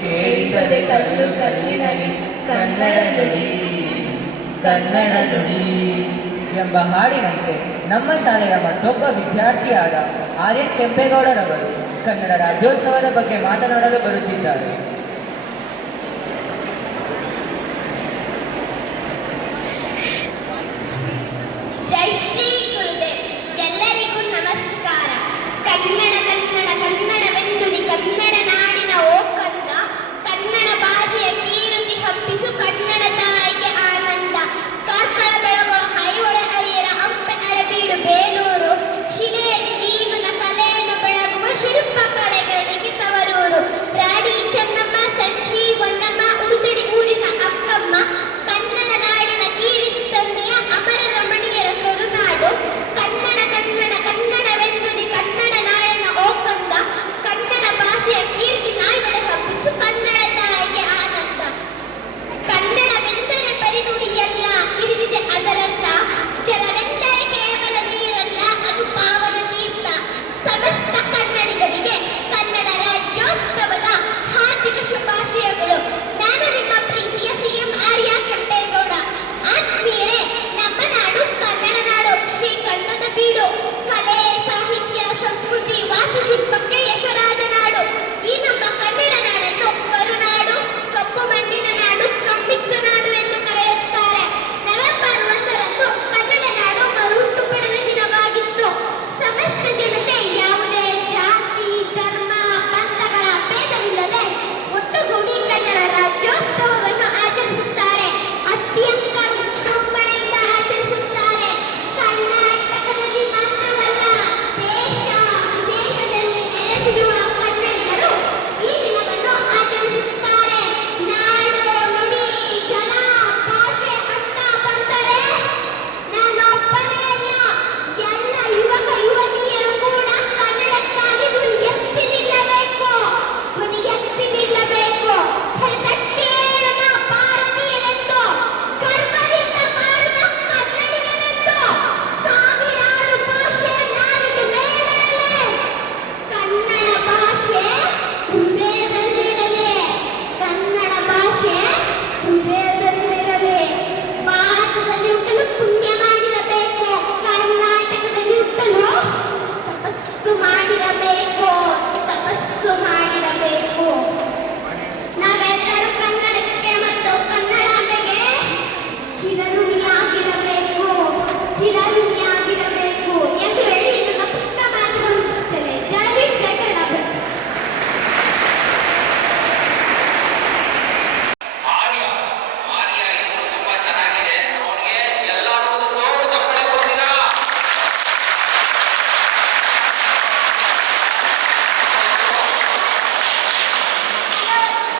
ಕೇಳಿಸದೆ ಕಲ್ಲು ಕಲ್ಲಿನಲ್ಲಿ ಕನ್ನಡ ನುಡಿ ಕನ್ನಡ ನುಡಿ ಎಂಬ ಹಾಡಿನಂತೆ ನಮ್ಮ ಶಾಲೆಯ ಮತ್ತೊಬ್ಬ ವಿದ್ಯಾರ್ಥಿಯಾದ ಆರ್ಯ ಕೆಂಪೇಗೌಡರವರು ಕನ್ನಡ ರಾಜ್ಯೋತ್ಸವದ ಬಗ್ಗೆ ಮಾತನಾಡಲು ಬರುತ್ತಿದ್ದಾರೆ.